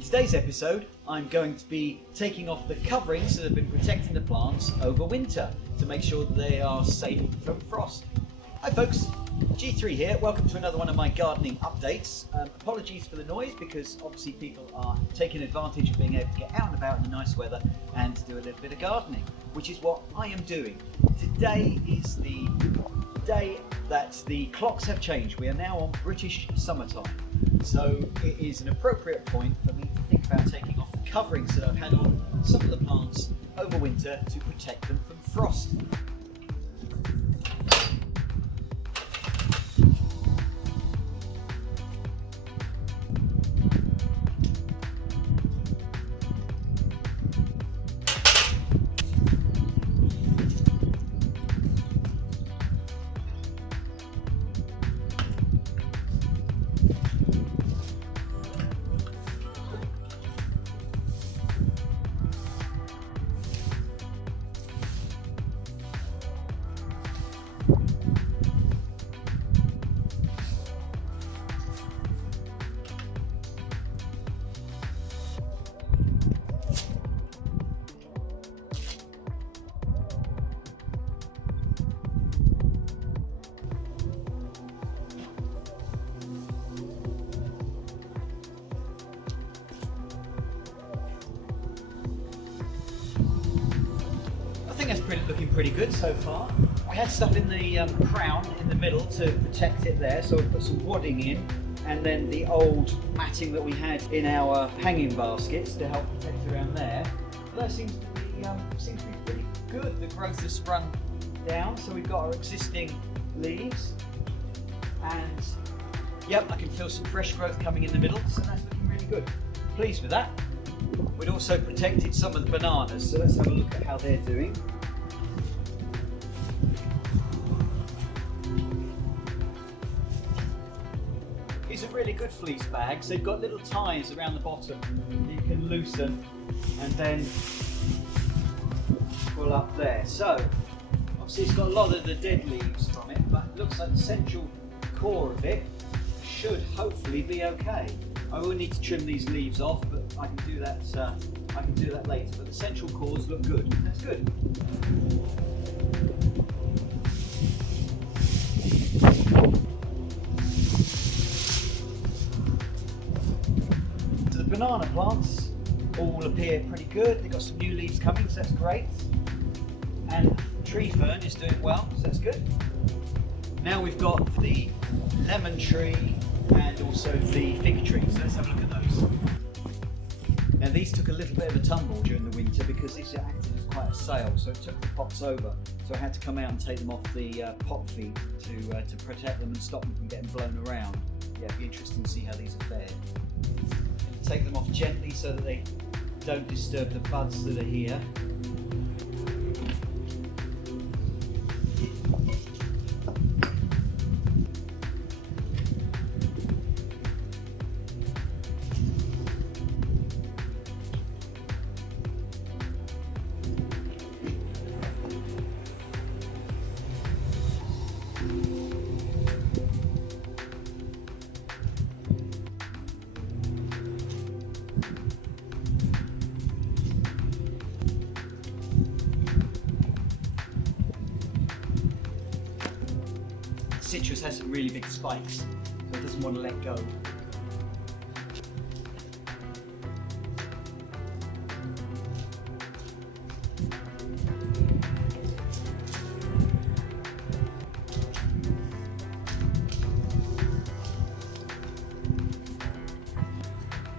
In today's episode, I'm going to be taking off the coverings that have been protecting the plants over winter to make sure that they are safe from frost. Hi folks, G3 here. Welcome to another one of my gardening updates. Apologies for the noise because obviously people are taking advantage of being able to get out and about in the nice weather and to do a little bit of gardening, which is what I am doing. Today is the day that the clocks have changed. We are now on British summertime. So it is an appropriate point for me to think about taking off the coverings that I've had on some of the plants over winter to protect them from frost. I think that's looking pretty good so far. I had stuff in the crown in the middle to protect it there, so I put some wadding in, and then the old matting that we had in our hanging baskets to help protect around there. But that seems to be pretty good. The growth has sprung down, so we've got our existing leaves, and yep, I can feel some fresh growth coming in the middle, so that's looking really good. Pleased with that. We'd also protected some of the bananas, so let's have a look at how they're doing. These are really good fleece bags. They've got little ties around the bottom that you can loosen and then pull up there. So, obviously it's got a lot of the dead leaves from it, but it looks like the central core of it should hopefully be okay. I will need to trim these leaves off, but I can do that. I can do that later. But the central cores look good. That's good. So the banana plants all appear pretty good. They've got some new leaves coming, so that's great. And tree fern is doing well, so that's good. Now we've got the lemon tree and also the fig tree, so let's have a look at those. Now these took a little bit of a tumble during the winter because these acted as quite a sail, so it took the pots over. So I had to come out and take them off the pot feet to protect them and stop them from getting blown around. Yeah, it'd be interesting to see how these are fared. And take them off gently so that they don't disturb the buds that are here. Citrus has some really big spikes, so it doesn't want to let go.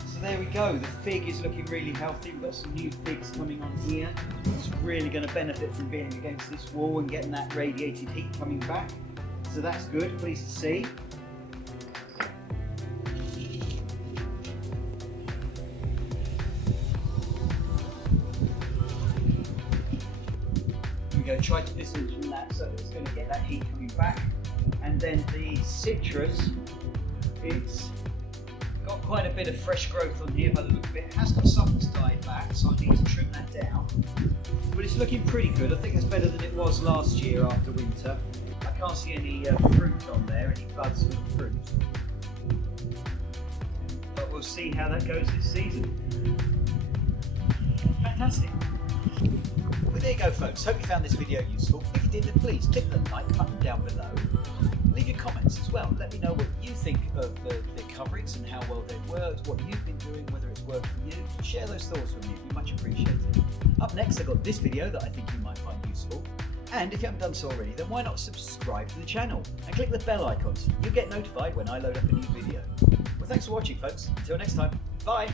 So there we go, the fig is looking really healthy. We've got some new figs coming on here. It's really going to benefit from being against this wall and getting that radiated heat coming back. So that's good, pleased to see. We go, try to position that so it's going to get that heat coming back. And then the citrus, it's got quite a bit of fresh growth on here by the look of it. It has got some that's died back, so I need to trim that down. But it's looking pretty good. I think it's better than it was last year after winter. I can't see any fruit on there, any buds for the fruit. But we'll we'll see how that goes this season. Fantastic. Well, there you go, folks. Hope you found this video useful. If you did, then please click the like button down below. Leave your comments as well. Let me know what you think of the coverings and how well they've worked, what you've been doing, whether it's worked for you. Share those thoughts with me. It'd be much appreciated. Up next, I've got this video that I think you might find useful. And if you haven't done so already, then why not subscribe to the channel and click the bell icon so you'll get notified when I load up a new video. Well, thanks for watching, folks. Until next time, bye.